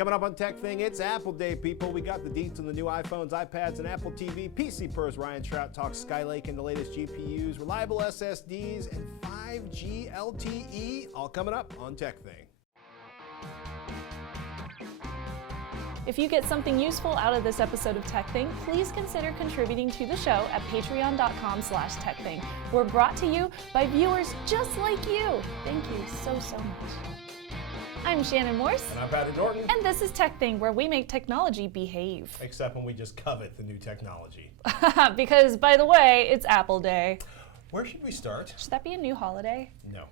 Coming up on TekThing, it's Apple Day, people. We got the deets on the new iPhones, iPads, and Apple TV. PC Pros Ryan Trout talks Skylake and the latest GPUs, reliable SSDs, and 5G LTE. All coming up on TekThing. If you get something useful out of this episode of TekThing, please consider contributing to the show at patreon.com/TekThing. We're brought to you by viewers just like you. Thank you so much. I'm Shannon Morse. And I'm Patrick Norton. And this is TekThing, where we make technology behave. Except when we just covet the new technology. Because, by the way, it's Apple Day. Where should we start? Should that be a new holiday? No.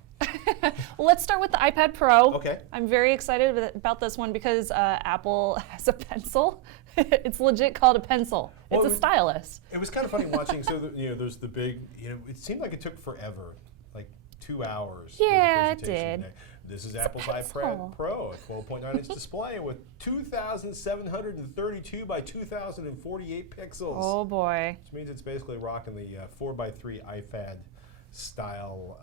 Well, let's start with the iPad Pro. Okay. I'm very excited about this one because Apple has a pencil. It's legit called a pencil. Well, it's a stylus. It was kind of funny watching. So there's the big. It seemed like it took forever, like 2 hours. Yeah, it did. This is Apple's iPad Pro, a 12.9-inch display with 2,732 by 2,048 pixels. Oh boy! Which means it's basically rocking the 4:3 iPad style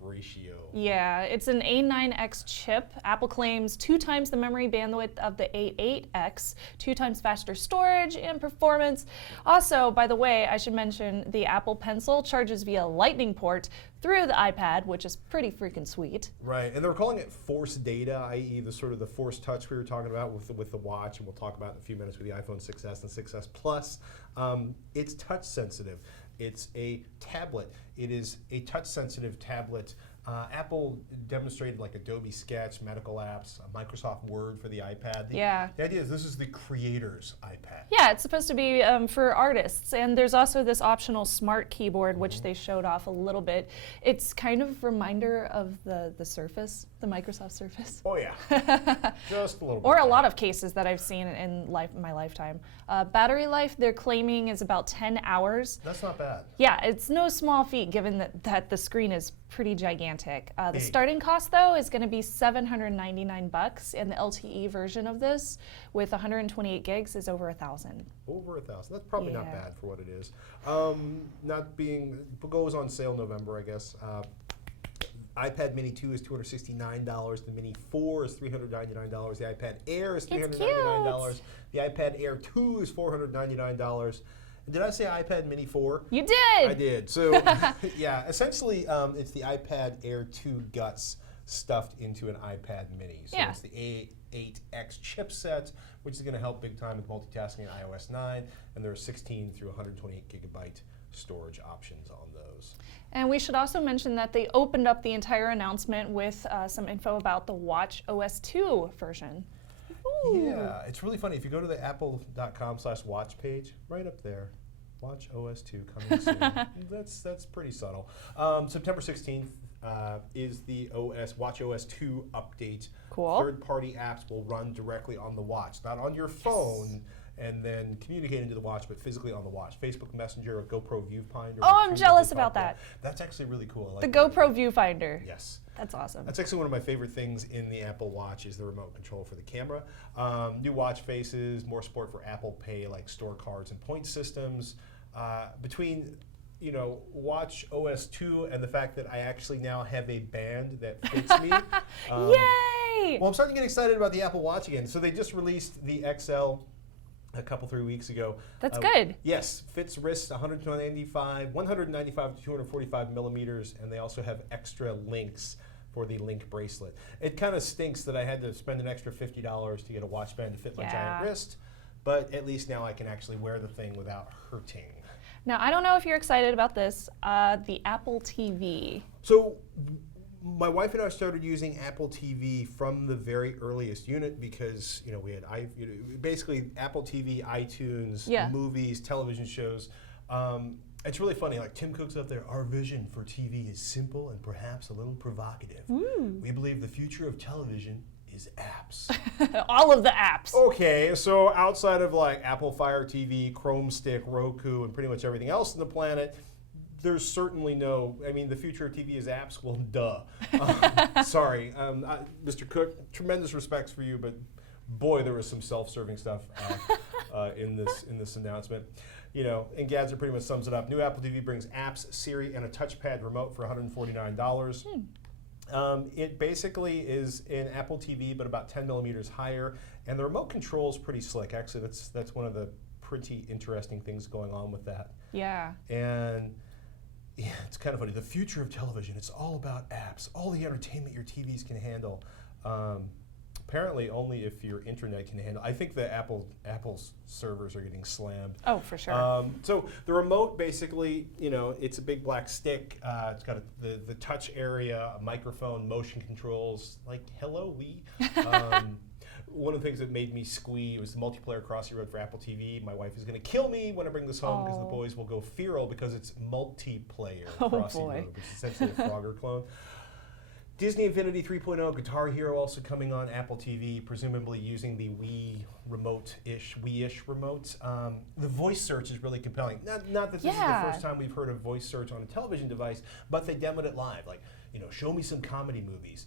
ratio. Yeah, it's an A9X chip. Apple claims 2 times the memory bandwidth of the A8X, 2 times faster storage and performance. Also, by the way, I should mention the Apple Pencil charges via Lightning port through the iPad, which is pretty freaking sweet. Right, and they're calling it Force Data, i.e. the sort of the Force Touch we were talking about with the watch, and we'll talk about in a few minutes with the iPhone 6s and 6s Plus. It's touch sensitive. It's a tablet. It is a touch-sensitive tablet. Apple demonstrated like Adobe Sketch, medical apps, Microsoft Word for the iPad. The idea is this is the creator's iPad. Yeah, it's supposed to be for artists. And there's also this optional smart keyboard, which they showed off a little bit. It's kind of a reminder of the Surface, the Microsoft Surface. Oh, yeah. Just a little bit. Or a lot of cases that I've seen in my lifetime. Battery life, they're claiming, is about 10 hours. That's not bad. Yeah, it's no small feat given that the screen is pretty gigantic. The starting cost, though, is going to be $799, and the LTE version of this with 128 gigs is over $1,000. Over $1,000. That's probably not bad for what it is. Goes on sale November, I guess. iPad Mini 2 is $269. The Mini 4 is $399. The iPad Air is $399. The iPad Air 2 is $499. Did I say iPad Mini 4? You did! I did. So, yeah, essentially it's the iPad Air 2 guts stuffed into an iPad Mini. So it's the A8X chipset, which is going to help big time with multitasking in iOS 9, and there are 16 through 128 gigabyte storage options on those. And we should also mention that they opened up the entire announcement with some info about the Watch OS 2 version. Ooh. Yeah, it's really funny. If you go to the apple.com/watch page, right up there, Watch OS 2 coming soon. That's pretty subtle. September 16th is the Watch OS 2 update. Cool. Third-party apps will run directly on the watch, not on your phone, and then communicate into the watch, but physically on the watch. Facebook Messenger, a GoPro Viewfinder. Oh, I'm jealous about that. That's actually really cool. I like the GoPro Viewfinder. Yes. That's awesome. That's actually one of my favorite things in the Apple Watch is the remote control for the camera. New watch faces, more support for Apple Pay, like store cards and point systems. Between Watch OS 2 and the fact that I actually now have a band that fits me. Yay! Well, I'm starting to get excited about the Apple Watch again. So they just released the XL a couple, 3 weeks ago. That's good. Yes, fits wrists 195 to 245 millimeters, and they also have extra links for the link bracelet. It kind of stinks that I had to spend an extra $50 to get a watch band to fit my giant wrist, but at least now I can actually wear the thing without hurting. Now, I don't know if you're excited about this, the Apple TV. So, my wife and I started using Apple TV from the very earliest unit because we had basically Apple TV, iTunes, movies, television shows. It's really funny. Like Tim Cook's up there. Our vision for TV is simple and perhaps a little provocative. We believe the future of television is apps. All of the apps. Okay, so outside of like Apple Fire TV, Chrome Stick, Roku, and pretty much everything else on the planet, there's certainly the future of TV is apps. Well, duh. Sorry, Mr. Cook, tremendous respects for you, but boy, there was some self-serving stuff in this announcement. And Gadget pretty much sums it up. New Apple TV brings apps, Siri, and a touchpad remote for $149. It basically is an Apple TV, but about 10 millimeters higher. And the remote control is pretty slick. Actually, that's one of the pretty interesting things going on with that. Yeah. And yeah, it's kind of funny. The future of television, it's all about apps, all the entertainment your TVs can handle. Apparently, only if your internet can handle. I think the Apple's servers are getting slammed. Oh, for sure. So the remote, basically, it's a big black stick. It's got the touch area, a microphone, motion controls. Like, hello, Wii. One of the things that made me squee was the multiplayer cross you wrote for Apple TV. My wife is going to kill me when I bring this home because the boys will go feral because it's multiplayer cross you wrote, which is essentially a Frogger clone. Disney Infinity 3.0, Guitar Hero also coming on Apple TV, presumably using the Wii-ish remote. The voice search is really compelling. Not that this is the first time we've heard of voice search on a television device, but they demoed it live. Like, show me some comedy movies.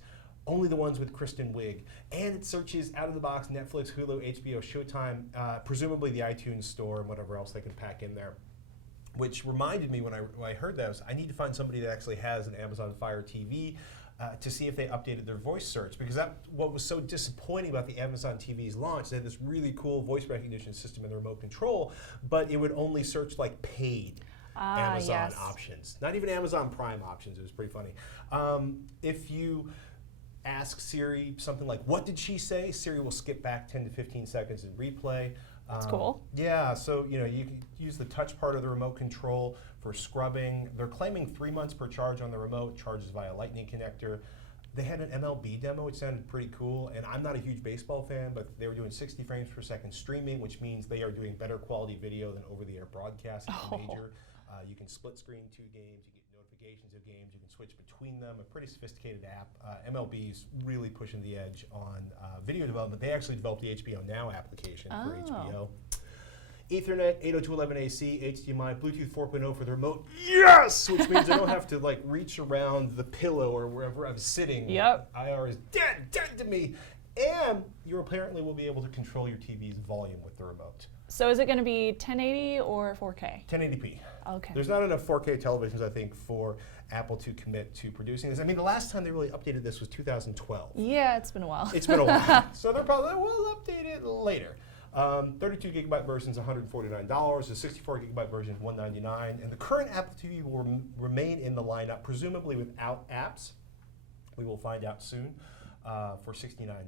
Only the ones with Kristen Wiig. And it searches out of the box Netflix, Hulu, HBO, Showtime, presumably the iTunes store and whatever else they can pack in there. Which reminded me when I heard that, I need to find somebody that actually has an Amazon Fire TV to see if they updated their voice search. Because what was so disappointing about the Amazon TV's launch, they had this really cool voice recognition system in the remote control, but it would only search like paid Amazon options. Not even Amazon Prime options. It was pretty funny. If you ask Siri something like, what did she say? Siri will skip back 10 to 15 seconds and replay. That's cool. Yeah, so you can use the touch part of the remote control for scrubbing. They're claiming 3 months per charge on the remote, charges via Lightning connector. They had an MLB demo, which sounded pretty cool, and I'm not a huge baseball fan, but they were doing 60 frames per second streaming, which means they are doing better quality video than over-the-air broadcast. It's major. You can split screen 2 games, you get notifications of games, you can switch between them, a pretty sophisticated app. MLB is really pushing the edge on video development. They actually developed the HBO Now application for HBO. Ethernet, 802.11ac, HDMI, Bluetooth 4.0 for the remote. Yes! Which means I don't have to reach around the pillow or wherever I'm sitting. Yep. IR is dead to me. And you apparently will be able to control your TV's volume with the remote. So is it going to be 1080 or 4K? 1080p. Okay. There's not enough 4K televisions, I think, for Apple to commit to producing this. I mean, the last time they really updated this was 2012. Yeah, it's been a while. It's been a while. So they're probably, we'll update it later. 32 gigabyte version is $149. The 64 gigabyte version is $199. And the current Apple TV will remain in the lineup, presumably without apps. We will find out soon. For $69.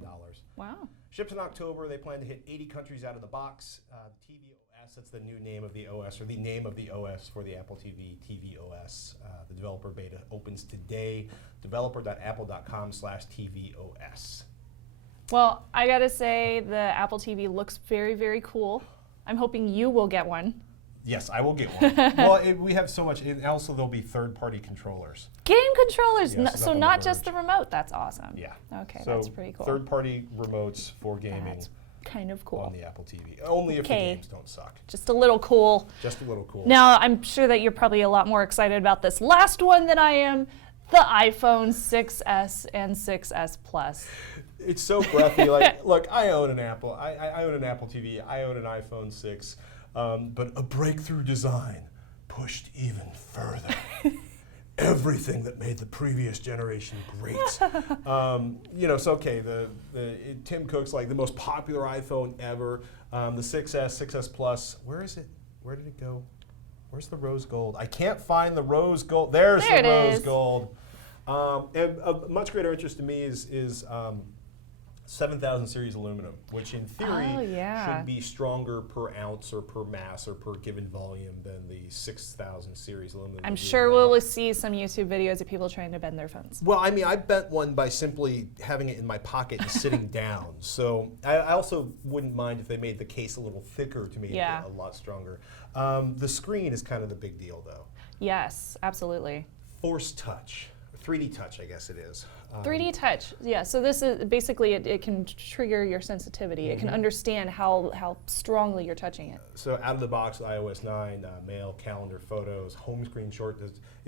Wow. Ships in October. They plan to hit 80 countries out of the box. tvOS, that's the new name of the OS, or the name of the OS for the Apple TV, tvOS. The developer beta opens today. Developer.apple.com/tvOS. Well, I gotta say the Apple TV looks very, very cool. I'm hoping you will get one. Yes, I will get one. Well, we have so much, and also there'll be third-party controllers. Game controllers, Yes, so not just the remote. That's awesome. Yeah. Okay, so that's pretty cool. Third-party remotes for gaming. That's kind of cool. On the Apple TV. Only if the games don't suck. Just a little cool. Just a little cool. Now, I'm sure that you're probably a lot more excited about this last one than I am, the iPhone 6S and 6S Plus. It's so breathy. Look, I own an Apple. I own an Apple TV. I own an iPhone 6. But a breakthrough design pushed even further. Everything that made the previous generation great. So okay, Tim Cook's the most popular iPhone ever. The 6S, 6S Plus. Where is it? Where did it go? Where's the rose gold? I can't find the rose gold. There's the rose gold. And of much greater interest to me is 7000 series aluminum, which in theory should be stronger per ounce or per mass or per given volume than the 6000 series aluminum. I'm sure we'll see some YouTube videos of people trying to bend their phones. Well, I mean, I bent one by simply having it in my pocket and sitting down. So I also wouldn't mind if they made the case a little thicker to make it a lot stronger. The screen is kind of the big deal, though. Yes, absolutely. Force touch. 3D touch, I guess it is. 3D touch, yeah. So this is basically it can trigger your sensitivity. It can understand how strongly you're touching it. So out of the box, iOS 9, mail, calendar, photos, home screen short.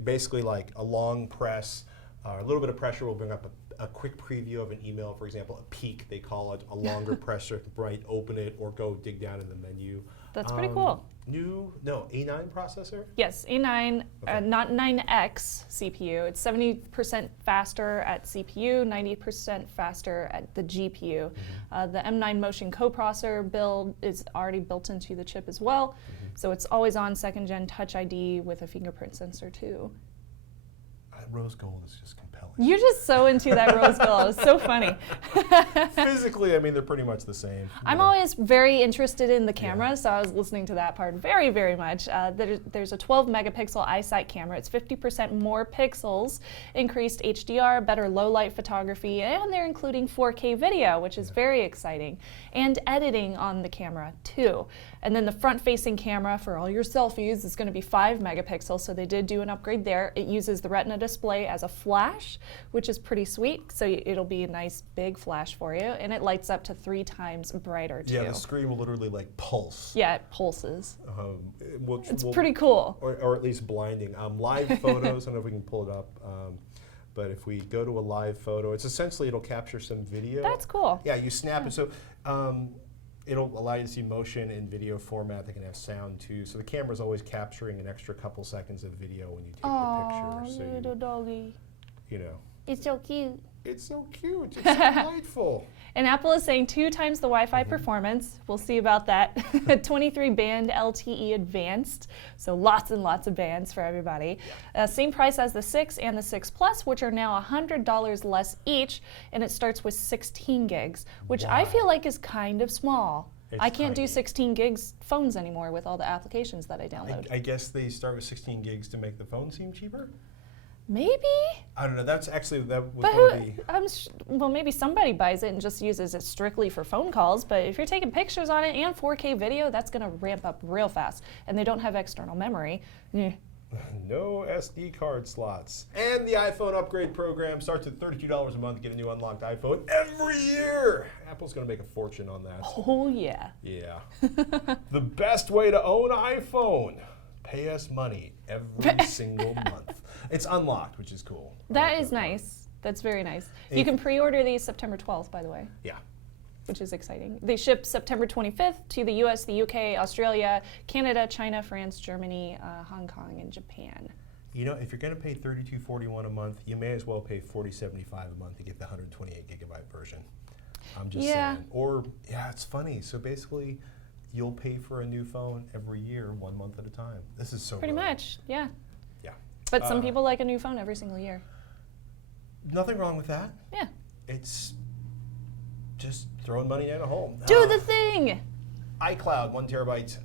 Basically like a long press A little bit of pressure will bring up a quick preview of an email, for example, a peek, they call it, a longer pressure, right, open it or go dig down in the menu. That's pretty cool. A9 processor? Yes, A9, Okay. not 9X CPU. It's 70% faster at CPU, 90% faster at the GPU. The M9 Motion coprocessor build is already built into the chip as well. So it's always on second gen Touch ID with a fingerprint sensor too. Rose gold is just compelling. You're just so into that rose gold. It's so funny. Physically, I mean, they're pretty much the same. I'm always very interested in the camera, so I was listening to that part very, very much. There's a 12 megapixel iSight camera. It's 50% more pixels, increased HDR, better low light photography, and they're including 4K video, which is very exciting, and editing on the camera too. And then the front-facing camera for all your selfies is going to be 5 megapixels, so they did do an upgrade there. It uses the Retina display as a flash, which is pretty sweet, so it'll be a nice big flash for you, and it lights up to 3 times brighter too. Yeah, the screen will literally like pulse. Yeah, it pulses. It's pretty cool. Or at least blinding. Live photos, I don't know if we can pull it up, but if we go to a live photo, it's essentially, it'll capture some video. That's cool. Yeah, you snap it. So it'll allow you to see motion in video format. They can have sound too. So the camera's always capturing an extra couple seconds of video when you take the picture. So little doggy. you know. It's so cute. It's so cute. It's delightful. And Apple is saying 2 times the Wi-Fi performance. We'll see about that. 23 band LTE advanced, so lots and lots of bands for everybody. Same price as the 6 and the 6 Plus, which are now $100 less each, and it starts with 16 gigs, which I feel like is kind of small. I can't do 16 gigs phones anymore with all the applications that I download. I guess they start with 16 gigs to make the phone seem cheaper? Maybe. I don't know. That's actually, that was But one of the... well, maybe somebody buys it and just uses it strictly for phone calls, but if you're taking pictures on it and 4K video, that's going to ramp up real fast. And they don't have external memory. No SD card slots. And the iPhone upgrade program starts at $32 a month to get a new unlocked iPhone every year. Apple's going to make a fortune on that. Oh, yeah. Yeah. The best way to own an iPhone. Pay us money every single month. It's unlocked, which is cool. That is nice. That's very nice. You can pre-order these September 12th, by the way. Yeah. Which is exciting. They ship September 25th to the US, the UK, Australia, Canada, China, France, Germany, Hong Kong, and Japan. You know, if you're going to pay $32.41 a month, you may as well pay $40.75 a month to get the 128 gigabyte version. I'm just saying. Or, yeah, it's funny. So basically, you'll pay for a new phone every year, 1 month at a time. This is so Pretty much, yeah. Yeah. But some people like a new phone every single year. Nothing wrong with that. Yeah. It's just throwing money at a home. Do the thing! iCloud, 1 terabyte,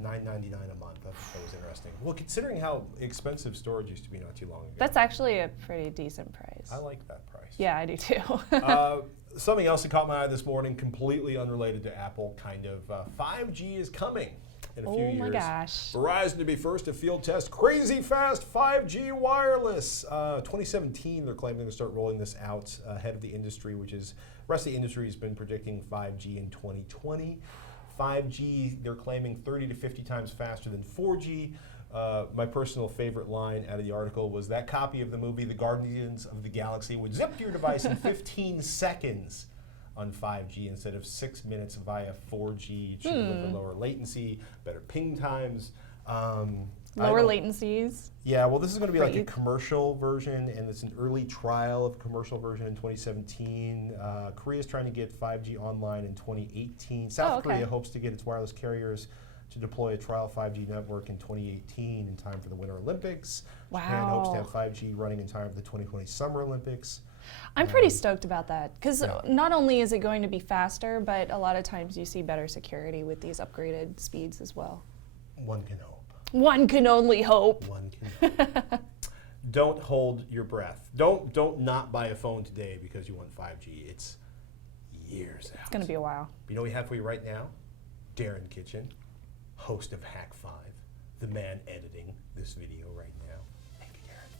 $9.99 a month. That was interesting. Well, considering how expensive storage used to be not too long ago. That's actually a pretty decent price. I like that price. Yeah, I do too. Something else that caught my eye this morning, completely unrelated to Apple, kind of. 5G is coming in a few years. Oh my gosh. Verizon to be first to field test crazy fast 5G wireless. 2017, they're claiming to start rolling this out ahead of the industry, which is, the rest of the industry has been predicting 5G in 2020. 5G, they're claiming 30 to 50 times faster than 4G. My personal favorite line out of the article was that copy of the movie The Guardians of the Galaxy would zip to your device in 15 seconds on 5G instead of 6 minutes via 4G. It should deliver lower latency, better ping times. Lower latencies. Yeah, well, this is going to be like a commercial version, and it's an early trial of a commercial version in 2017. Korea's trying to get 5G online in 2018. South Korea hopes to get its wireless carriers to deploy a trial 5G network in 2018 in time for the Winter Olympics. Wow. Japan hopes to have 5G running in time for the 2020 Summer Olympics. I'm pretty stoked about that, because not only is it going to be faster, but a lot of times you see better security with these upgraded speeds as well. One can hope. One can only hope. One can hope. Don't hold your breath. Don't not buy a phone today because you want 5G. It's years out. It's going to be a while. You know what we have for you right now? Darren Kitchen, host of Hack 5, the man editing this video right now. Thank you, Darren.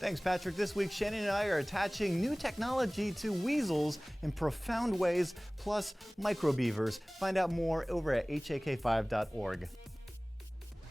Thanks, Patrick. This week, Shannon and I are attaching new technology to weasels in profound ways, plus microbeavers. Find out more over at hak5.org.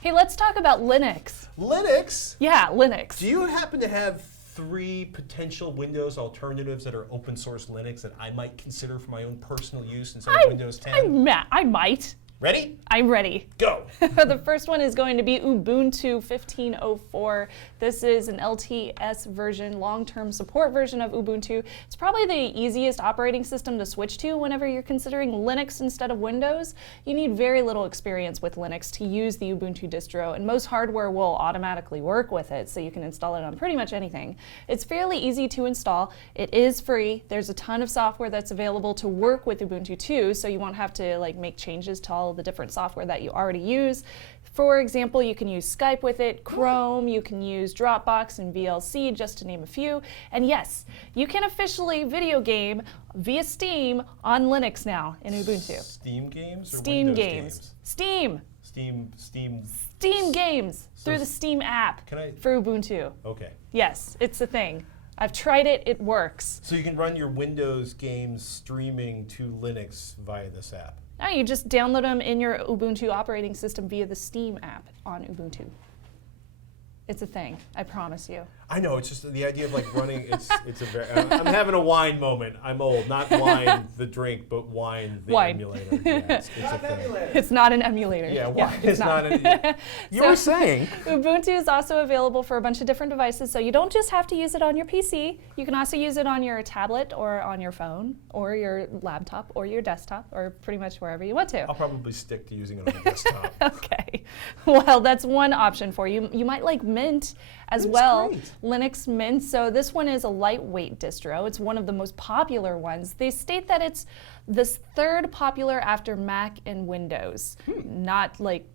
Hey, let's talk about Linux. Linux? Yeah, Linux. Do you happen to have 3 potential Windows alternatives that are open source Linux that I might consider for my own personal use instead of Windows 10? I might. Ready? I'm ready. Go. The first one is going to be Ubuntu 15.04. This is an LTS version, long-term support version of Ubuntu. It's probably the easiest operating system to switch to whenever you're considering Linux instead of Windows. You need very little experience with Linux to use the Ubuntu distro, and most hardware will automatically work with it, so you can install it on pretty much anything. It's fairly easy to install. It is free. There's a ton of software that's available to work with Ubuntu too, so you won't have to like make changes to all the different software that you already use. For example, you can use Skype with it, Chrome, you can use Dropbox and VLC, just to name a few. And yes, you can officially video game via Steam on Linux now in Ubuntu. Steam games or Steam Windows games. Steam. Steam games So through the Steam app for Ubuntu. Okay. Yes, it's a thing. I've tried it, it works. So you can run your Windows games streaming to Linux via this app. Now you just download them in your Ubuntu operating system via the Steam app on Ubuntu. It's a thing, I promise you. I know, it's just the idea of like running, it's a very, I'm having a wine moment. I'm old, not wine the drink, but wine the emulator. Yeah, it's Not an emulator. It's not an emulator. Yeah, wine it's is not an You were saying. Ubuntu is also available for a bunch of different devices, so you don't just have to use it on your PC. You can also use it on your tablet or on your phone or your laptop or your desktop or pretty much wherever you want to. I'll probably stick to using it on the desktop. Okay, well that's one option for you. You might like Mint as well. Great. Linux Mint. So this one is a lightweight distro. It's one of the most popular ones. They state that it's the third popular after Mac and Windows. Not like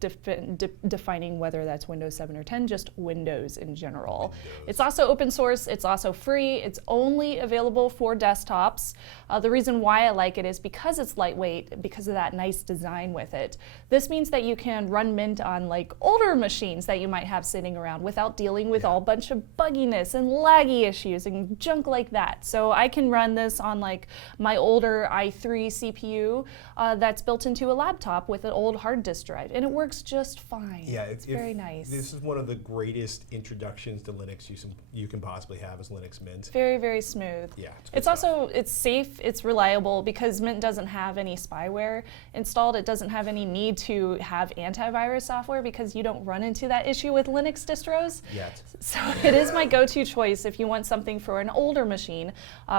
defining whether that's Windows 7 or 10, just Windows in general. It's also open source. It's also free. It's only available for desktops. The reason why I like it is because it's lightweight, because of that nice design with it. This means that you can run Mint on like older machines that you might have sitting around without dealing with all bunch of bugginess and laggy issues and junk like that. So I can run this on like my older i3 CPU that's built into a laptop with an old hard disk drive, and it works just fine. Yeah, it's very nice. This is one of the greatest introductions to Linux you can possibly have is Linux Mint. Very, very smooth. Yeah, it's also, it's safe, it's reliable, because Mint doesn't have any spyware installed. It doesn't have any need to have antivirus software because you don't run into that issue with Linux distros. Yet. So it is my go-to choice if you want something for an older machine.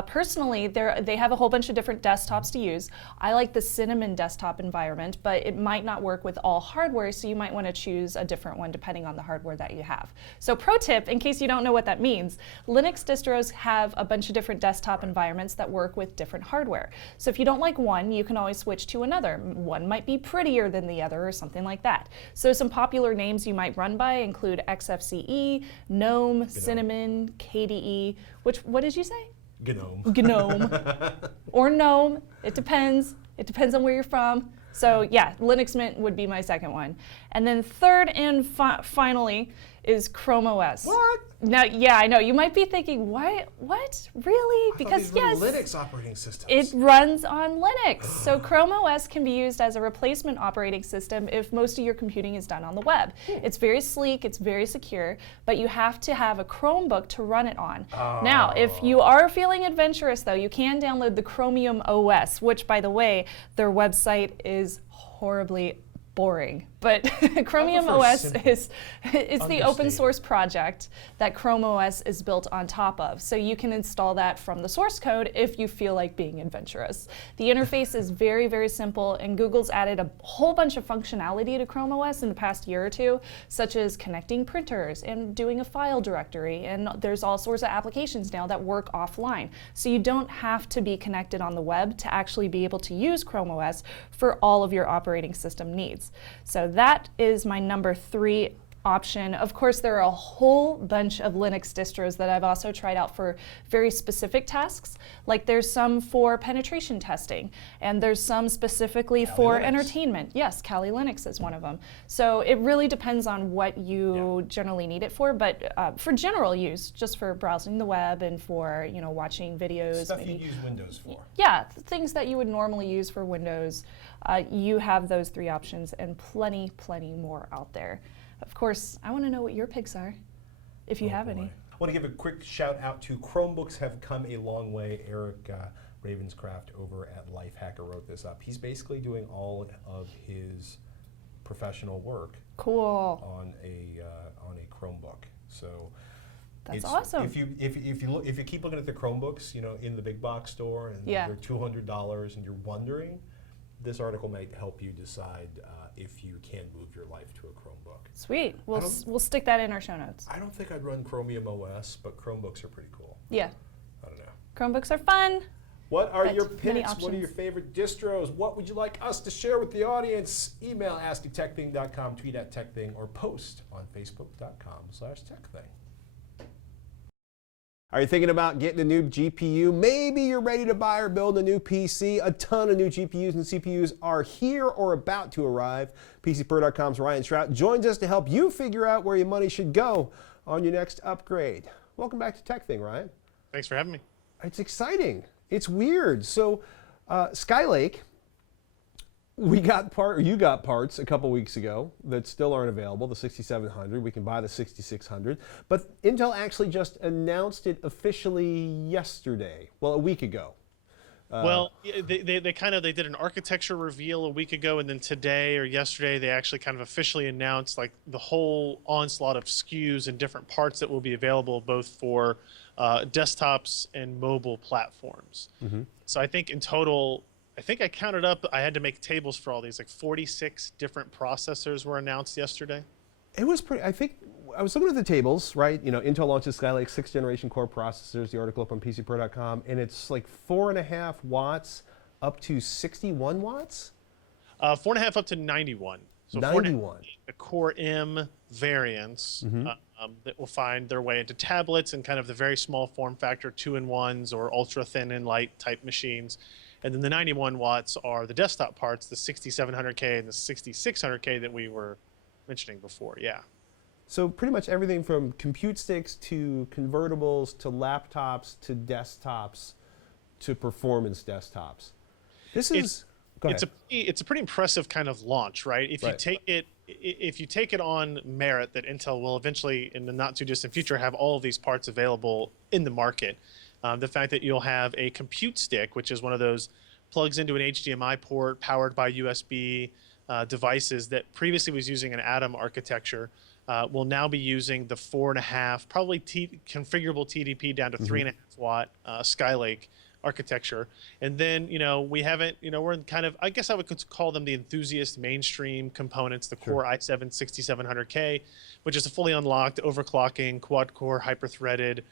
Personally, they have a whole bunch of different desktops to use. I like the Cinnamon desktop environment, but it might not work with all hardware, so you might want to choose a different one depending on the hardware that you have. So pro tip, in case you don't know what that means, Linux distros have a bunch of different desktop environments that work with different hardware. So if you don't like one, you can always switch to another. One might be prettier than the other or something like that. So some popular names you might run by include XFCE, GNOME, Cinnamon, KDE, what did you say? GNOME. GNOME. Or GNOME. It depends. It depends on where you're from. So yeah, Linux Mint would be my second one. And then third and finally is Chrome OS. What? Now, yeah, I know. You might be thinking, what? Really? Because yes, Linux operating systems. It runs on Linux. So Chrome OS can be used as a replacement operating system if most of your computing is done on the web. It's very sleek, it's very secure, but you have to have a Chromebook to run it on. Now, if you are feeling adventurous though, you can download the Chromium OS, which by the way, their website is horribly boring. But Chromium OS is the open source project that Chrome OS is built on top of. So you can install that from the source code if you feel like being adventurous. The interface is very, very simple, and Google's added a whole bunch of functionality to Chrome OS in the past year or two, such as connecting printers and doing a file directory. And there's all sorts of applications now that work offline. So you don't have to be connected on the web to actually be able to use Chrome OS for all of your operating system needs. So that is my number 3 option. Of course, there are a whole bunch of Linux distros that I've also tried out for very specific tasks. Like there's some for penetration testing, and there's some specifically for entertainment. Yes, Kali Linux is one of them. So it really depends on what you generally need it for, but for general use, just for browsing the web and for watching videos. Stuff you use Windows for. Yeah, things that you would normally use for Windows. You have those 3 options and plenty more out there. Of course, I want to know what your picks are, if you have any. I want to give a quick shout out to Chromebooks have come a long way. Eric Ravenscraft over at Lifehacker wrote this up. He's basically doing all of his professional work on a Chromebook. So that's awesome. If you keep looking at the Chromebooks, in the big box store and they're $200 and you're wondering, this article might help you decide if you can move your life to a Chromebook. Sweet. We'll stick that in our show notes. I don't think I'd run Chromium OS, but Chromebooks are pretty cool. Yeah. I don't know. Chromebooks are fun. What are your picks? What are your favorite distros? What would you like us to share with the audience? Email ask@tektthing.com, tweet at TekThing, or post on facebook.com/TekThing. Are you thinking about getting a new GPU? Maybe you're ready to buy or build a new PC. A ton of new GPUs and CPUs are here or about to arrive. PCPro.com's Ryan Strout joins us to help you figure out where your money should go on your next upgrade. Welcome back to TekThing, Ryan. Thanks for having me. It's exciting. It's weird. So, Skylake, you got parts a couple weeks ago that still aren't available, the 6700. We can buy the 6600. But Intel actually just announced it officially yesterday, well, a week ago. They did an architecture reveal a week ago, and then today or yesterday they actually kind of officially announced like the whole onslaught of SKUs and different parts that will be available both for desktops and mobile platforms. Mm-hmm. So I think in total, I think I counted up, I had to make tables for all these, like 46 different processors were announced yesterday. It was pretty, I think, I was looking at the tables, right? Intel launches Skylake 6th generation core processors, the article up on PCPro.com, and it's like 4.5 watts up to 61 watts? 4.5 up to 91. So 91. The Core M variants that will find their way into tablets and kind of the very small form factor 2-in-1s or ultra thin and light type machines. And then the 91 watts are the desktop parts, the 6700K and the 6600K that we were mentioning before, yeah. So pretty much everything from compute sticks to convertibles to laptops to desktops to performance desktops. This is it's a pretty impressive kind of launch, right? If you take it on merit that Intel will eventually in the not too distant future have all of these parts available in the market. The fact that you'll have a compute stick, which is one of those plugs into an HDMI port powered by USB devices that previously was using an Atom architecture, will now be using the 4.5, probably configurable TDP down to 3.5 watt Skylake architecture. And then, we haven't, we're in kind of, I guess I would call them the enthusiast mainstream components, the Core i7 6700K, which is a fully unlocked overclocking, quad-core, hyper-threaded,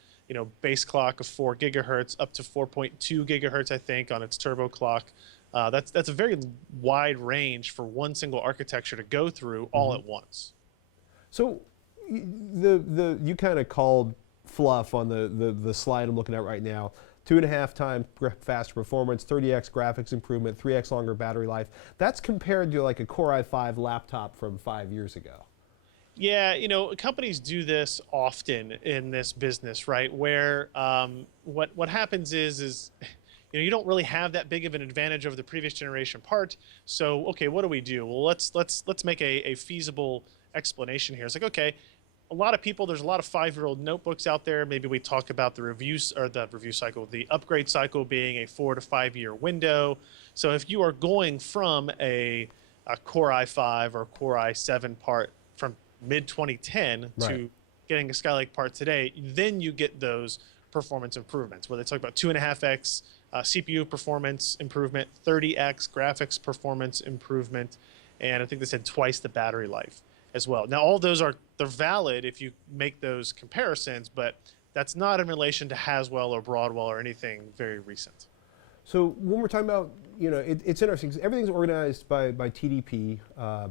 base clock of 4 gigahertz up to 4.2 gigahertz, I think, on its turbo clock. That's a very wide range for one single architecture to go through all at once. So you kind of called fluff on the slide I'm looking at right now. 2.5 times faster performance, 30x graphics improvement, 3x longer battery life. That's compared to like a Core i5 laptop from 5 years ago. Yeah, companies do this often in this business, right? Where what happens is you don't really have that big of an advantage over the previous generation part. So okay, what do we do? Well, let's make a feasible explanation here. It's like, okay, a lot of people, there's a lot of 5-year-old notebooks out there. Maybe we talk about the upgrade cycle being a 4 to 5 year window. So if you are going from a Core i5 or Core i7 part from mid 2010 to getting a Skylake part today, then you get those performance improvements where they talk about 2.5x CPU performance improvement, 30x graphics performance improvement, and I think they said twice the battery life as well. Now all those they're valid if you make those comparisons, but that's not in relation to Haswell or Broadwell or anything very recent. So when we're talking about, it's interesting because everything's organized by TDP,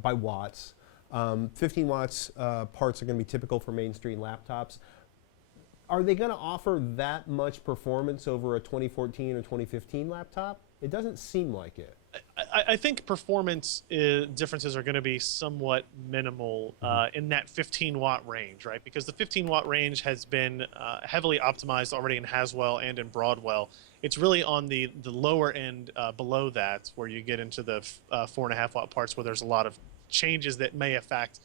by watts. 15 watts parts are going to be typical for mainstream laptops. Are they going to offer that much performance over a 2014 or 2015 laptop? It doesn't seem like it. I think performance differences are going to be somewhat minimal in that 15 watt range, right? Because the 15 watt range has been heavily optimized already in Haswell and in Broadwell. It's really on the lower end below that where you get into the 4.5 watt parts where there's a lot of changes that may affect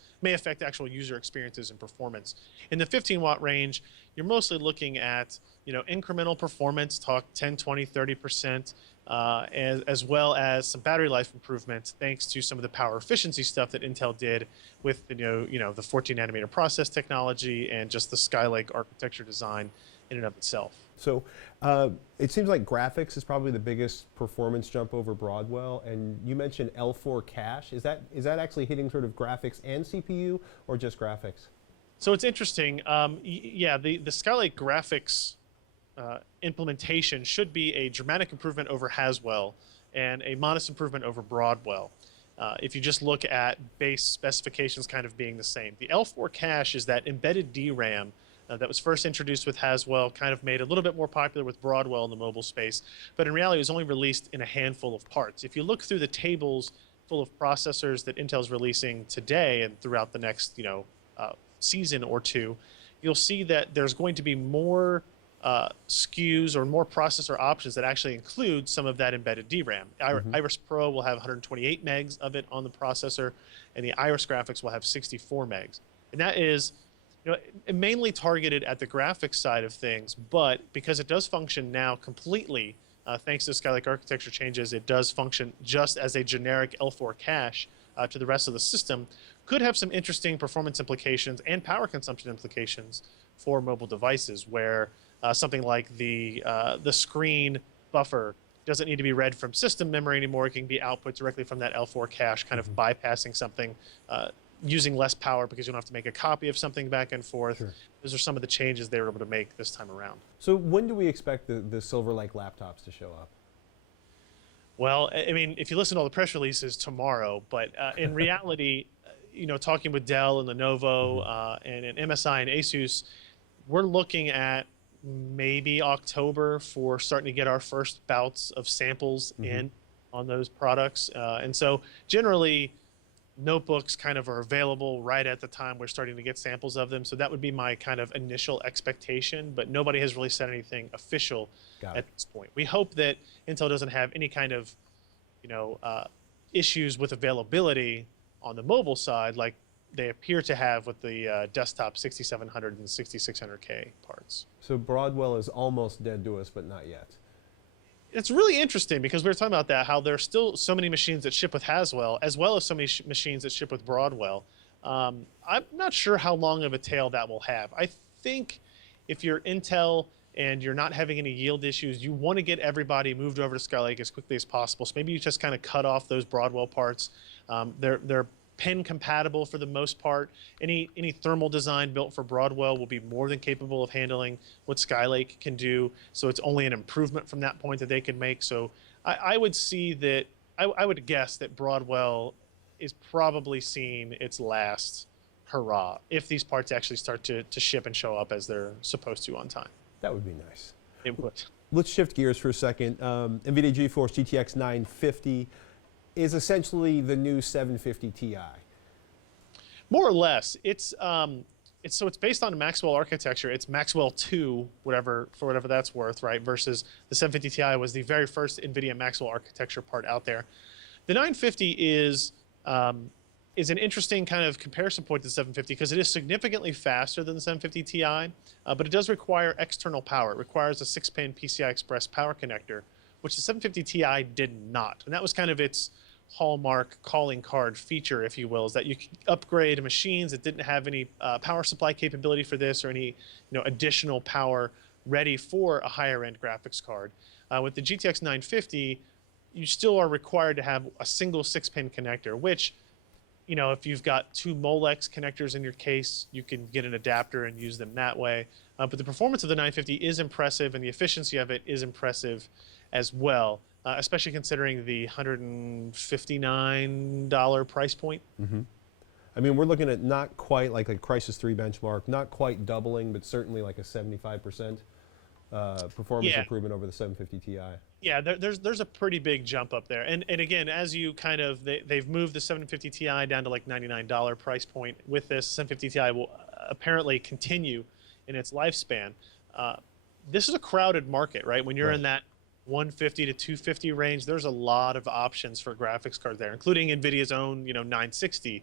actual user experiences and performance. In the 15-watt range, you're mostly looking at incremental performance, talk 10, 20, 30%, as well as some battery life improvements thanks to some of the power efficiency stuff that Intel did with the 14 nanometer process technology and just the Skylake architecture design in and of itself. So it seems like graphics is probably the biggest performance jump over Broadwell, and you mentioned L4 cache. Is that actually hitting sort of graphics and CPU, or just graphics? So it's interesting. Yeah, the Skylake graphics implementation should be a dramatic improvement over Haswell and a modest improvement over Broadwell. If you just look at base specifications kind of being the same. The L4 cache is that embedded DRAM that was first introduced with Haswell, kind of made a little bit more popular with Broadwell in the mobile space, but in reality it was only released in a handful of parts. If you look through the tables full of processors that Intel's releasing today and throughout the next season or two, you'll see that there's going to be more SKUs or more processor options that actually include some of that embedded DRAM. Iris Pro will have 128 megs of it on the processor, and the Iris graphics will have 64 megs. And that is mainly targeted at the graphics side of things, but because it does function now completely, thanks to Skylake architecture changes, it does function just as a generic L4 cache to the rest of the system, could have some interesting performance implications and power consumption implications for mobile devices, where something like the screen buffer doesn't need to be read from system memory anymore. It can be output directly from that L4 cache, kind of bypassing something, using less power because you don't have to make a copy of something back and forth. Sure. Those are some of the changes they were able to make this time around. So when do we expect the Silver Lake laptops to show up? Well, I mean, if you listen to all the press releases, tomorrow, but in reality, talking with Dell and Lenovo and MSI and Asus, we're looking at maybe October for starting to get our first bouts of samples in on those products. And so generally, notebooks kind of are available right at the time we're starting to get samples of them. So that would be my kind of initial expectation, but nobody has really said anything official at this point. We hope that Intel doesn't have any kind of, issues with availability on the mobile side like they appear to have with the desktop 6700 and 6600K parts. So Broadwell is almost dead to us, but not yet. It's really interesting because we were talking about that, how there's still so many machines that ship with Haswell, as well as so many machines that ship with Broadwell. I'm not sure how long of a tail that will have. I think if you're Intel and you're not having any yield issues, you want to get everybody moved over to Skylake as quickly as possible. So maybe you just kind of cut off those Broadwell parts. They're pin compatible for the most part. Any thermal design built for Broadwell will be more than capable of handling what Skylake can do. So it's only an improvement from that point that they can make. So I would see that, I would guess that Broadwell is probably seeing its last hurrah if these parts actually start to ship and show up as they're supposed to on time. That would be nice. It would. Let's shift gears for a second. NVIDIA GeForce GTX 950 is essentially the new 750 Ti. More or less. It's based on a Maxwell architecture. It's Maxwell 2, for whatever that's worth, right? Versus the 750 Ti was the very first NVIDIA Maxwell architecture part out there. The 950 is an interesting kind of comparison point to the 750 because it is significantly faster than the 750 Ti, but it does require external power. It requires a 6-pin PCI Express power connector, which the 750 Ti did not. And that was kind of its hallmark calling card feature, if you will, is that you could upgrade machines that didn't have any power supply capability for this or any additional power ready for a higher end graphics card. With the GTX 950, you still are required to have a single 6-pin connector, which, if you've got 2 Molex connectors in your case, you can get an adapter and use them that way. But the performance of the 950 is impressive and the efficiency of it is impressive as well. Especially considering the $159 price point. I mean, we're looking at not quite like a Crysis 3 benchmark, not quite doubling, but certainly like a 75% performance improvement over the 750 Ti. Yeah, there's a pretty big jump up there. And again, as you kind of, they've moved the 750 Ti down to like $99 price point. With this, 750 Ti will apparently continue in its lifespan. This is a crowded market, right? When you're in that 150 to 250 range. There's a lot of options for graphics cards there, including Nvidia's own, 960.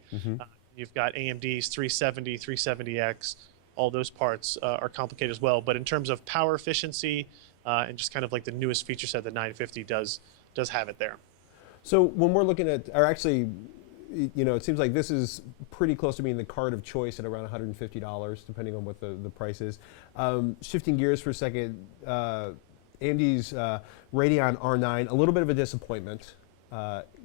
You've got AMD's 370, 370X. All those parts are complicated as well. But in terms of power efficiency and just kind of like the newest feature set, the 950 does have it there. So when we're looking at, or actually, it seems like this is pretty close to being the card of choice at around $150, depending on what the price is. Shifting gears for a second, AMD's Radeon R9, a little bit of a disappointment,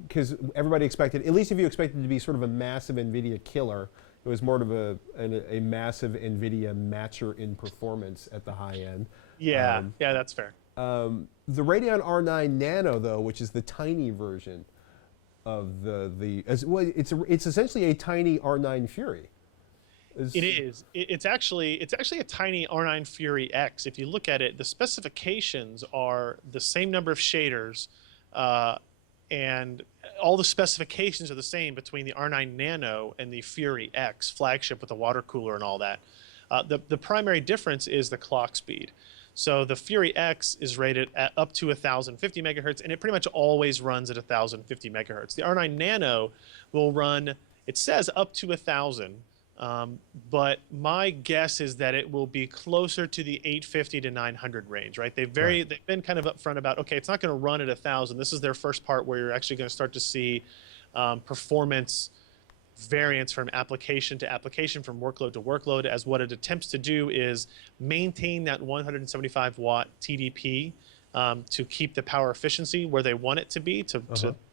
because everybody expected, at least if you expected it to be sort of a massive NVIDIA killer, it was more of a massive NVIDIA matcher in performance at the high end. Yeah, that's fair. The Radeon R9 Nano, though, which is the tiny version of it's essentially a tiny R9 Fury. It is. It's actually a tiny R9 Fury X. If you look at it, the specifications are the same number of shaders, and all the specifications are the same between the R9 Nano and the Fury X flagship with the water cooler and all that. The primary difference is the clock speed. So the Fury X is rated at up to 1050 megahertz, and it pretty much always runs at 1050 megahertz. The R9 Nano will run, it says up to 1000, but my guess is that it will be closer to the 850 to 900 range, right? They've been kind of upfront about, okay, it's not going to run at 1000. This is their first part where you're actually going to start to see performance variance from application to application, from workload to workload, as what it attempts to do is maintain that 175 watt TDP to keep the power efficiency where they want it to be, to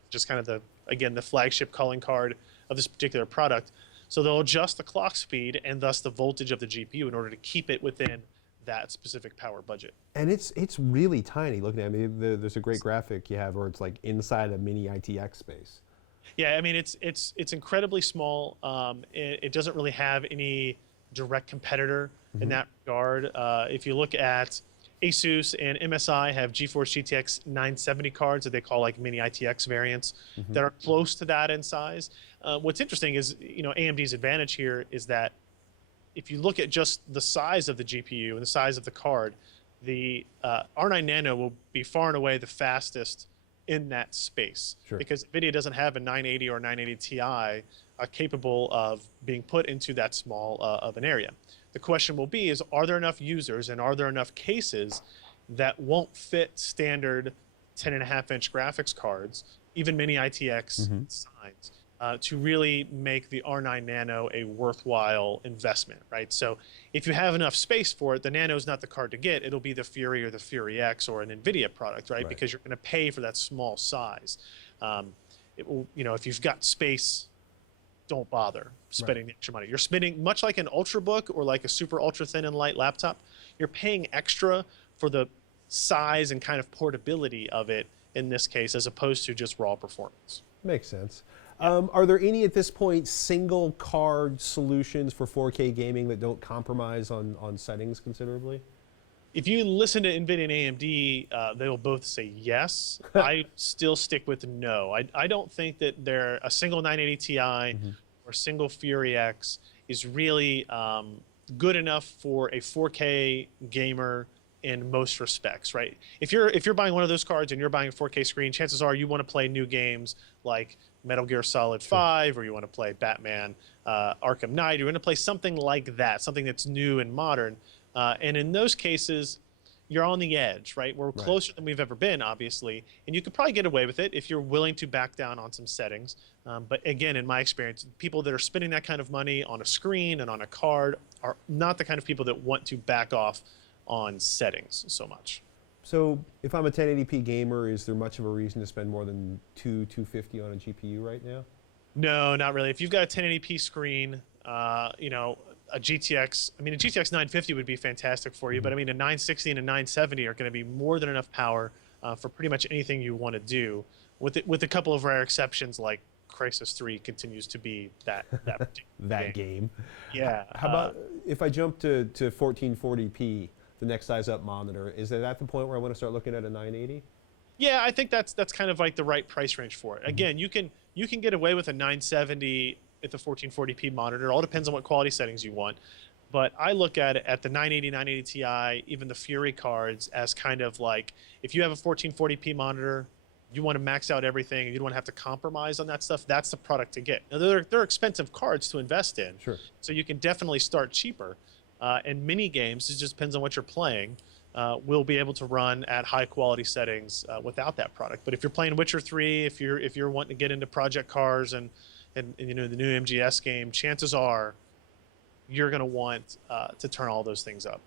just kind of the flagship calling card of this particular product. So they'll adjust the clock speed and thus the voltage of the GPU in order to keep it within that specific power budget. And it's really tiny. Looking at me, there's a great graphic you have where it's like inside a mini ITX space. Yeah, I mean, it's incredibly small. It doesn't really have any direct competitor in that regard. If you look at Asus and MSI have GeForce GTX 970 cards that they call like mini ITX variants that are close to that in size. What's interesting is, AMD's advantage here is that if you look at just the size of the GPU and the size of the card, the R9 Nano will be far and away the fastest in that space, because NVIDIA doesn't have a 980 or 980 Ti capable of being put into that small of an area. The question will be is, are there enough users and are there enough cases that won't fit standard 10.5-inch graphics cards, even mini ITX size, to really make the R9 Nano a worthwhile investment, right? So if you have enough space for it, the Nano is not the card to get. It'll be the Fury or the Fury X or an NVIDIA product, right? Because you're going to pay for that small size. It will, if you've got space, don't bother spending the extra money. You're spending, much like an Ultrabook or like a super ultra thin and light laptop, you're paying extra for the size and kind of portability of it in this case, as opposed to just raw performance. Makes sense. Are there any at this point single card solutions for 4K gaming that don't compromise on settings considerably? If you listen to Nvidia and AMD, they will both say yes. I still stick with no. I don't think that a single 980 Ti or single Fury X is really good enough for a 4K gamer in most respects, right? If you're buying one of those cards and you're buying a 4K screen, chances are you want to play new games like Metal Gear Solid 5, or you want to play Batman Arkham Knight, or you want to play something like that, something that's new and modern. And in those cases, you're on the edge, right? We're closer than we've ever been, obviously, and you could probably get away with it if you're willing to back down on some settings. But again, in my experience, people that are spending that kind of money on a screen and on a card are not the kind of people that want to back off on settings so much. So if I'm a 1080p gamer, is there much of a reason to spend more than $250 on a GPU right now? No, not really. If you've got a 1080p screen, a GTX, a GTX 950 would be fantastic for you, but a 960 and a 970 are going to be more than enough power for pretty much anything you want to do, with a couple of rare exceptions like Crysis 3 continues to be that that game. Yeah. How about if I jump to 1440p, the next size up monitor, is it at the point where I want to start looking at a 980? Yeah, I think that's kind of like the right price range for it. Again, you can get away with a 970 at the 1440p monitor. It all depends on what quality settings you want. But I look at it at the 980, 980 Ti, even the Fury cards as kind of like, if you have a 1440p monitor, you want to max out everything, and you don't want to have to compromise on that stuff, that's the product to get. Now, they're expensive cards to invest in, Sure. so you can definitely start cheaper. And mini games, it just depends on what you're playing, will be able to run at high quality settings without that product. But if you're playing Witcher 3, if you're wanting to get into Project Cars and you know, the new MGS game, chances are you're going to want to turn all those things up.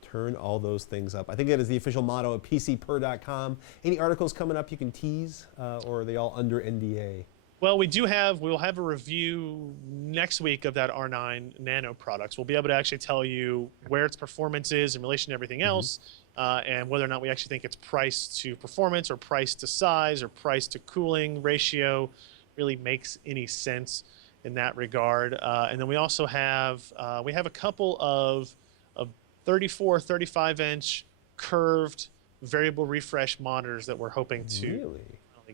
Turn all those things up. I think that is the official motto of PCPer.com. Any articles coming up you can tease, or are they all under NDA? Well, we'll have a review next week of that R9 Nano products. We'll be able to actually tell you where its performance is in relation to everything else, and whether or not we actually think its price to performance or price to size or price to cooling ratio really makes any sense in that regard. And then we also have a couple of 34, 35-inch curved variable refresh monitors that we're hoping to Really?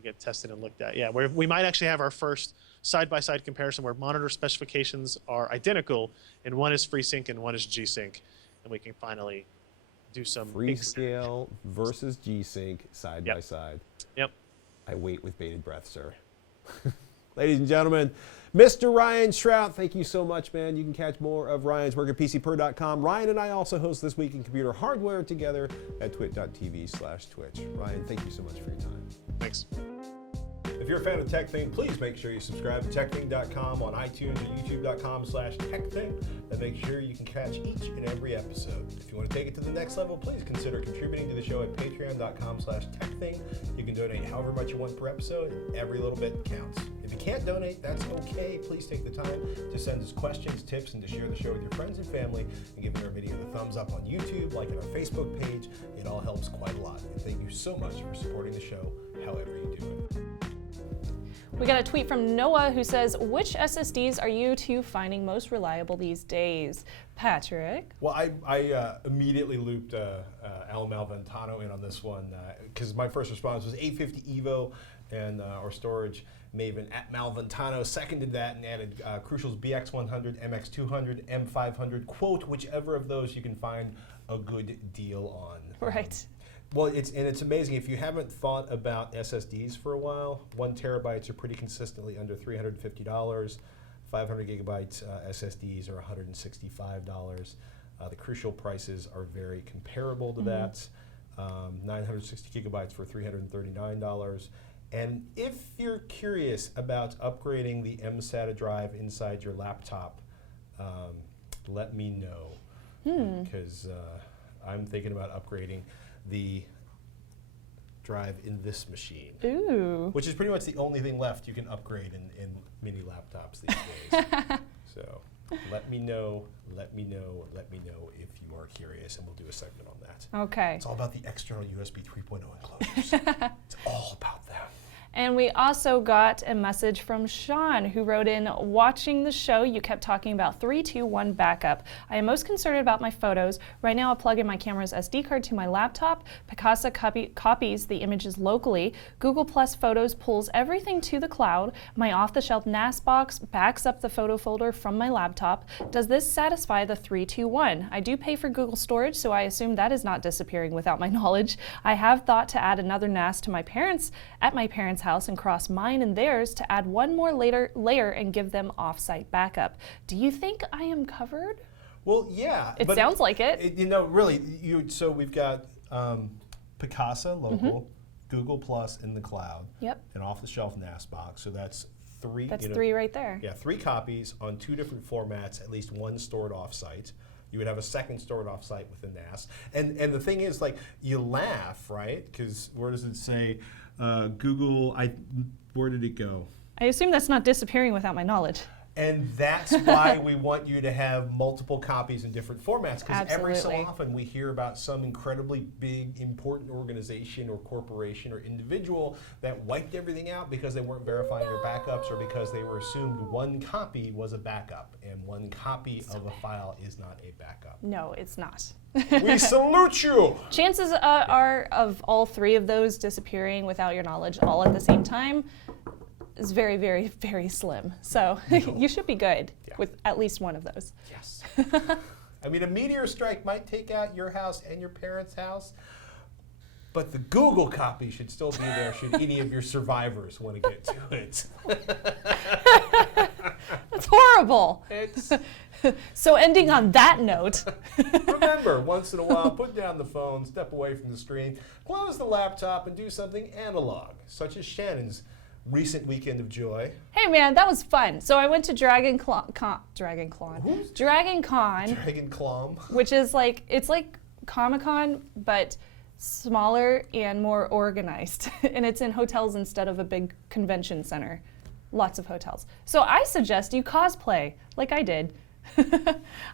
get tested and looked at. Yeah, we might actually have our first side-by-side comparison where monitor specifications are identical, and one is FreeSync and one is G-Sync, and we can finally do some Freescale versus G-Sync side by side. Yep. I wait with bated breath, sir. Ladies and gentlemen, Mr. Ryan Shrout, thank you so much, man. You can catch more of Ryan's work at PCPer.com. Ryan and I also host This Week in Computer Hardware together at twit.tv/Twitch. Ryan, thank you so much for your time. Thanks. If you're a fan of TekThing, please make sure you subscribe to TekThing.com on iTunes and YouTube.com/TekThing, and make sure you can catch each and every episode. If you want to take it to the next level, please consider contributing to the show at Patreon.com/TekThing. You can donate however much you want per episode. Every little bit counts. If you can't donate, that's okay. Please take the time to send us questions, tips, and to share the show with your friends and family, and give our video the thumbs up on YouTube, like it on our Facebook page. It all helps quite a lot. And thank you so much for supporting the show, however you do it. We got a tweet from Noah who says, which SSDs are you two finding most reliable these days? Patrick? Well, I immediately looped Al Malventano in on this one because my first response was 850 Evo, and our storage maven at Malventano seconded that and added Crucial's BX100, MX200, M500, quote, whichever of those you can find a good deal on. Right. Well, it's amazing. If you haven't thought about SSDs for a while, 1 terabytes are pretty consistently under $350. 500 gigabytes SSDs are $165. The Crucial prices are very comparable to that. 960 gigabytes for $339. And if you're curious about upgrading the MSATA drive inside your laptop, let me know, because I'm thinking about upgrading the drive in this machine. Ooh. Which is pretty much the only thing left you can upgrade in mini laptops these days. So let me know if you are curious, and we'll do a segment on that. Okay. It's all about the external USB 3.0 enclosures. It's all about them. And we also got a message from Sean, who wrote in, watching the show, you kept talking about 3-2-1 backup. I am most concerned about my photos. Right now, I plug in my camera's SD card to my laptop. Picasa copies the images locally. Google Plus Photos pulls everything to the cloud. My off-the-shelf NAS box backs up the photo folder from my laptop. Does this satisfy the 3-2-1? I do pay for Google storage, so I assume that is not disappearing without my knowledge. I have thought to add another NAS to my parents' house and cross mine and theirs to add one more layer and give them off-site backup. Do you think I am covered? Well, yeah. It sounds like it. You know, really, so we've got Picasa local, Google Plus in the cloud, an off-the-shelf NAS box. So that's 3. That's 3 right there. Yeah, 3 copies on 2 different formats, at least 1 stored off-site. You would have a second stored off-site with the NAS. And the thing is, like, you laugh, right? Because where does it say Google, where did it go? I assume that's not disappearing without my knowledge. And that's why we want you to have multiple copies in different formats, because every so Absolutely. often we hear about some incredibly big, important organization or corporation or individual that wiped everything out because they weren't verifying their backups, or because they were assumed one copy was a backup, and one copy of a file is not a backup. No, it's not. We salute you! Chances are of all 3 of those disappearing without your knowledge all at the same time, is very, very, very slim. So you should be good with at least one of those. Yes. I mean, a meteor strike might take out your house and your parents' house, but the Google copy should still be there should any of your survivors want to get to it. That's horrible. It's, So ending on that note. remember, once in a while, put down the phone, step away from the screen, close the laptop, and do something analog, such as Shannon's recent weekend of joy. Hey man, that was fun. So I went to Dragon Con, Dragon Clom. which is like, it's like Comic-Con, but smaller and more organized. And it's in hotels instead of a big convention center. Lots of hotels. So I suggest you cosplay, like I did.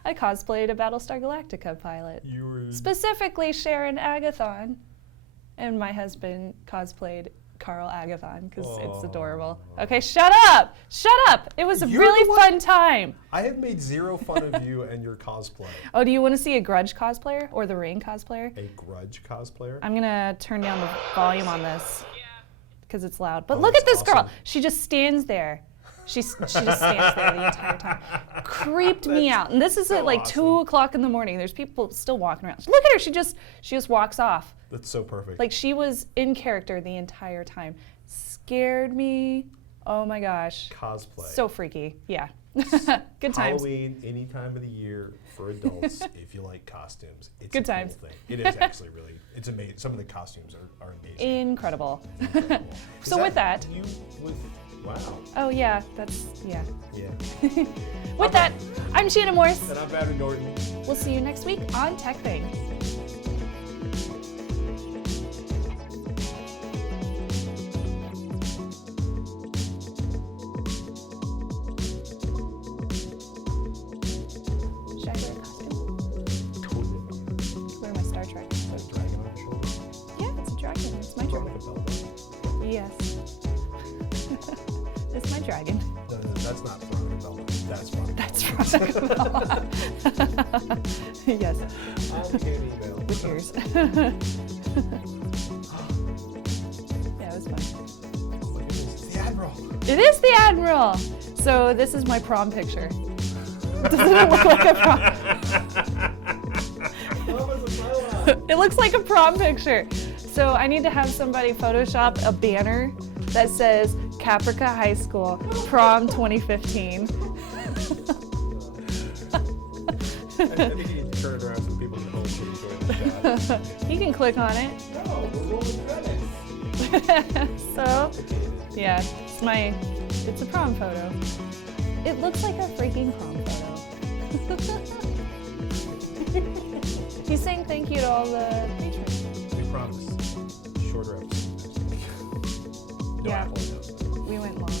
I cosplayed a Battlestar Galactica pilot. You were Specifically Sharon Agathon. And my husband cosplayed Carl Agathon because it's adorable. Okay, shut up! Shut up! It was a You're really the one- fun time. I have made zero fun of you and your cosplay. Oh, do you want to see a Grudge cosplayer or the Rain cosplayer? A Grudge cosplayer? I'm gonna turn down the volume on this because it's loud. But Oh, look at that's this girl. awesome. She just stands there. She just stands there the entire time. Creeped me out. And this is so at like awesome. 2 o'clock in the morning. There's people still walking around. Look at her. She just walks off. That's so perfect. Like she was in character the entire time. Scared me. Oh my gosh. Cosplay. So freaky. Yeah. Good times. Halloween, any time of the year for adults, if you like costumes. It's Good a cool times. thing. It is actually really, it's amazing. Some of the costumes are amazing. Incredible. Incredible. Is So with that. You with, wow. Oh yeah, that's, yeah. Yeah. With that, I'm Shannon Morris. And I'm Patrick Norton. We'll see you next week on TekThing. Should I wear a costume? Totally. Wear my Star Trek. That dragon on your shoulder. Yeah, it's a dragon. It's my From dragon. the belt. Yes. It's my dragon. No, that's not from the belt. That's from That's from Yes, I can't email. with yours. Yeah, it was fun. Look at this. It's the Admiral. It is the Admiral! So this is my prom picture. Doesn't it look like a prom? It looks like a prom picture. So I need to have somebody Photoshop a banner that says Caprica High School Prom 2015. I think you need to turn it around so people can home can enjoy the shot. You can click on it. No, we're rolling credits. So, yeah, it's a prom photo. It looks like a freaking prom photo. He's saying thank you to all the patrons. We promise. Shorter episodes next week. No Yeah. Apple announcement. We went long.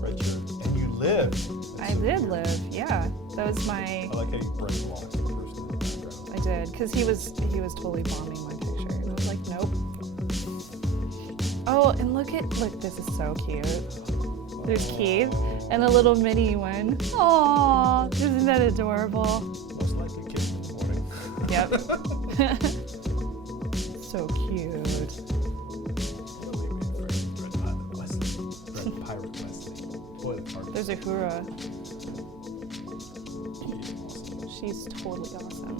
Right, sure. And you live. I did live, yeah. That was my, I like how you bring along the person in the background. I did, because he was totally bombing my picture. And I was like, nope. Oh, and look, this is so cute. There's Keith and a little mini one. Aww, isn't that adorable? Most likely kids in the morning. Yep. So cute. Red Pirate Wesley. Boy, the part There's Uhura. She's totally awesome.